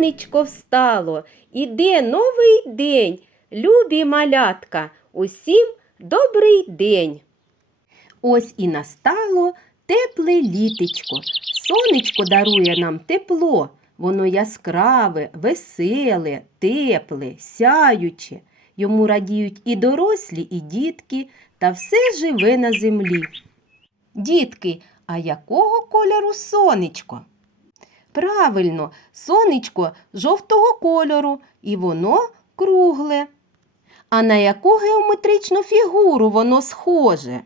Сонечко встало, іде новий день. Любі малятка, усім добрий день. Ось і настало тепле літечко. Сонечко дарує нам тепло. Воно яскраве, веселе, тепле, сяюче. Йому радіють і дорослі, і дітки, та все живе на землі. Дітки, а якого кольору сонечко? Правильно, сонечко жовтого кольору, і воно кругле. А на яку геометричну фігуру воно схоже?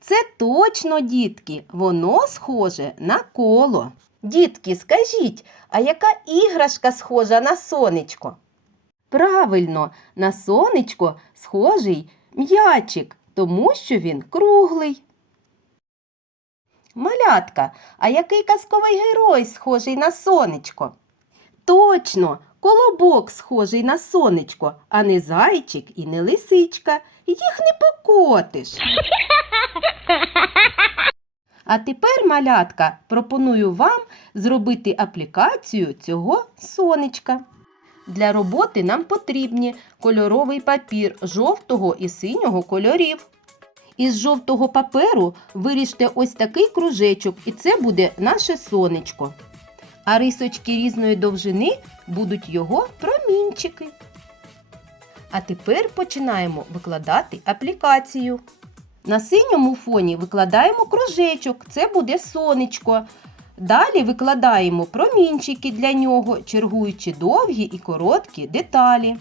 Це точно, дітки, воно схоже на коло. Дітки, скажіть, а яка іграшка схожа на сонечко? Правильно, на сонечко схожий м'ячик, тому що він круглий. Малятка, а який казковий герой схожий на сонечко? Точно, колобок схожий на сонечко, а не зайчик і не лисичка. Їх не покотиш. А тепер, малятка, пропоную вам зробити аплікацію цього сонечка. Для роботи нам потрібні кольоровий папір жовтого і синього кольорів. Із жовтого паперу виріжте ось такий кружечок, і це буде наше сонечко. А рисочки різної довжини будуть його промінчики. А тепер починаємо викладати аплікацію. На синьому фоні викладаємо кружечок, це буде сонечко. Далі викладаємо промінчики для нього, чергуючи довгі і короткі деталі.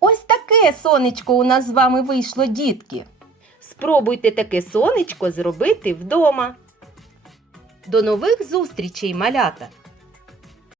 Ось таке сонечко у нас з вами вийшло, дітки. Спробуйте таке сонечко зробити вдома. До нових зустрічей, малята!